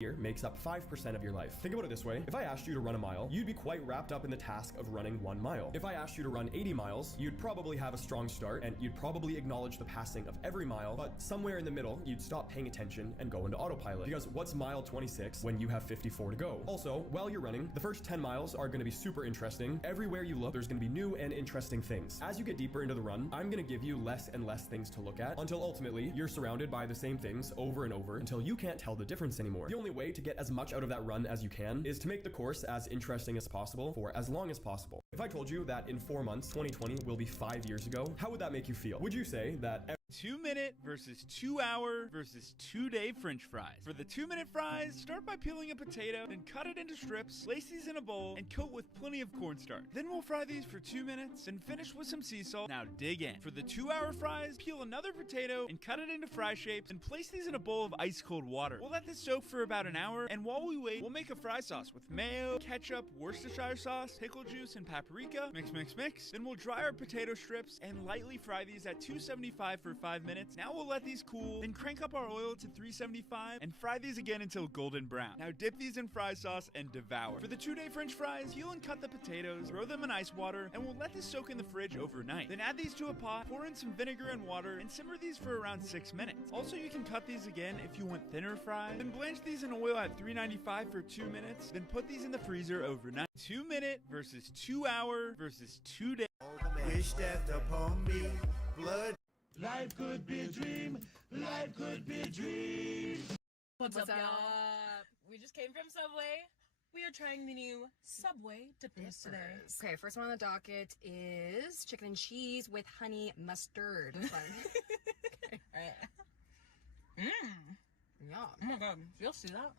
year makes up 5% of your life. Think about it this way. If I asked you to run a mile, you'd be quite wrapped up in the task of running 1 mile. If I asked you to run 80 miles, you'd probably have a strong start and you'd probably acknowledge the passing of every mile, but somewhere in the middle, you'd stop paying attention and go into autopilot. Because what's mile 26 when you have 54 to go? Also, while you're running, the first 10 miles are going to be super interesting. Everywhere you look, there's going to be new and interesting things. As you get deeper into the run, I'm going to give you less and less things to look at until ultimately you're surrounded by the same things over and over until you can't tell the difference anymore. The only way to get as much out of that run as you can is to make the course as interesting as possible for as long as possible. If I told you that in 4 months, 2020 will be 5 years ago, how would that make you feel? Would you say that 2-minute versus 2-hour versus 2-day french fries? For the 2-minute fries, start by peeling a potato, then cut it into strips, place these in a bowl, and coat with plenty of cornstarch. Then we'll fry these for 2 minutes, then finish with some sea salt. Now dig in. For the 2-hour fries, peel another potato and cut it into fry shapes, and place these in a bowl of ice cold water. We'll let this soak for about an hour, and while we wait, we'll make a fry sauce with mayo, ketchup, Worcestershire sauce, pickle juice, and paprika. Mix, mix, mix. Then we'll dry our potato strips and lightly fry these at 275 for 5 minutes. Now we'll let these cool, then crank up our oil to 375 and fry these again until golden brown. Now dip these in fry sauce and devour. For the 2-day french fries, peel and cut the potatoes, throw them in ice water, and we'll let this soak in the fridge overnight. Then add these to a pot, pour in some vinegar and water, and simmer these for around 6 minutes. Also, you can cut these again if you want thinner fries. Then blanch these in oil at 395 for 2 minutes, then put these in the freezer overnight. 2-minute versus 2-hour versus 2-day. Wish death upon me, blood. Life could be a dream. Life could be a dream. What's up, y'all? We just came from Subway. We are trying the new Subway dippers today. Okay, first one on the docket is chicken and cheese with honey mustard. Okay. Alright. Yeah. Oh my god, you'll see that?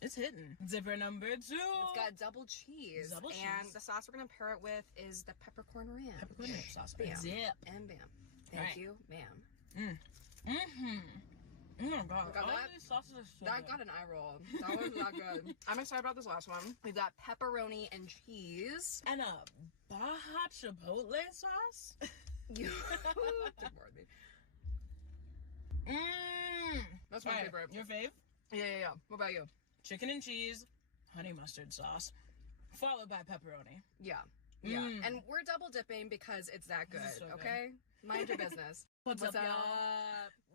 It's hitting. Dipper number 2. It's got double cheese. Double and cheese. the sauce we're gonna pair it with is the peppercorn ranch. Peppercorn ranch sauce. Bam. Dip. And bam. Thank Right. you, ma'am. Oh my god. Got All that? these sauces are so That good. got an eye roll. That was not good. I'm excited about this last one. We've got pepperoni and cheese. And a Baja Chipotle sauce. You took more than me. That's my Alright, favorite. Your fave? Yeah. What about you? Chicken and cheese, honey mustard sauce, followed by pepperoni. Yeah. And we're double dipping because it's that good. This is so good. Okay? Mind your business. What's up, y'all?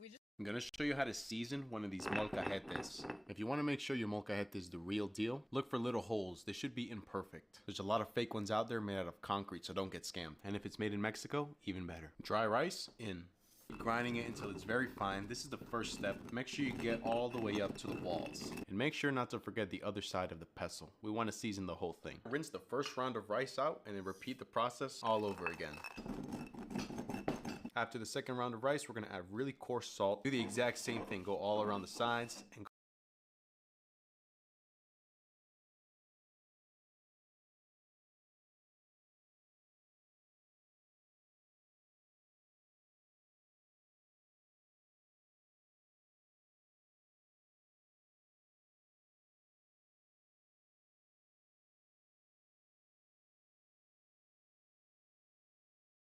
We just I'm gonna show you how to season one of these molcajetes. If you want to make sure your molcajete is the real deal, look for little holes. They should be imperfect. There's a lot of fake ones out there made out of concrete, so don't get scammed. And if it's made in Mexico, even better. Dry rice in. Grinding it until it's very fine. This is the first step. Make sure you get all the way up to the balls. And make sure not to forget the other side of the pestle. We want to season the whole thing. Rinse the first round of rice out and then repeat the process all over again. After the second round of rice, we're gonna add really coarse salt. Do the exact same thing. Go all around the sides and